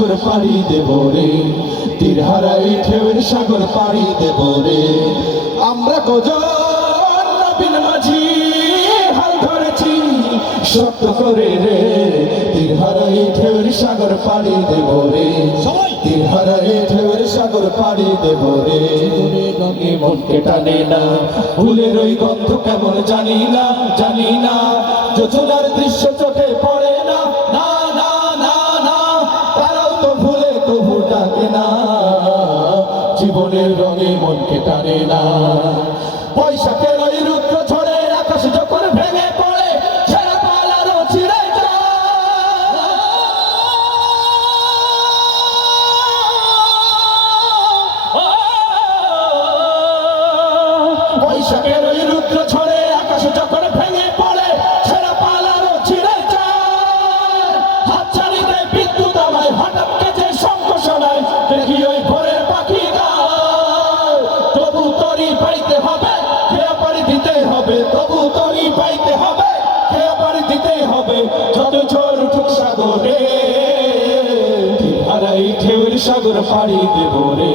সাগর পাড়ি দেব রে, তীর হারাই ঢেউয়ের সাগর পাড়ি দেব রে। আমরা কজন নবীন মাঝি হাল ধরেছি শক্ত করে রে, তীর হারাই ঢেউয়ের সাগর পাড়ি দেব রে, তীর হারাই ঢেউয়ের সাগর পাড়ি দেব রে। রঙে মনকে টানে না, ফুলের ওই গন্ধ কেমন জানি না, জানি না, যোজনার দৃশ্য চোখে পড়ে না, না না না না, তারাও তো ভুলে তবু ডাকে না, জীবনের রঙে মনকে টানে না। বৈশাখের ওই রুদ্র ঝড়ে আকাশ যখন ভেঙে পড়ে, ছেড়ে পালারও ছিঁড়ে যায়। বৈশাখের ওই রুদ্র ঝড়ে আকাশ যখন ভেঙে পড়ে, ছেড়ে পালারও ছিঁড়ে যায়। হাতছানিতে বিদ্যুৎ আমায় হঠাৎ কেটে শঙ্খ শোনায়, দেখি ওই ভোরের পাখি গায়। তবু তরি পাইতে হবে, খেয়া পাড়ি দিতে হবে, তবু তরি পাইতে হবে, খেয়া পাড়ি দিতে হবে, যত ঝড় উঠুক সাগরে, তীর হারাই ঢেউয়ের সাগর পাড়ি দেব রে।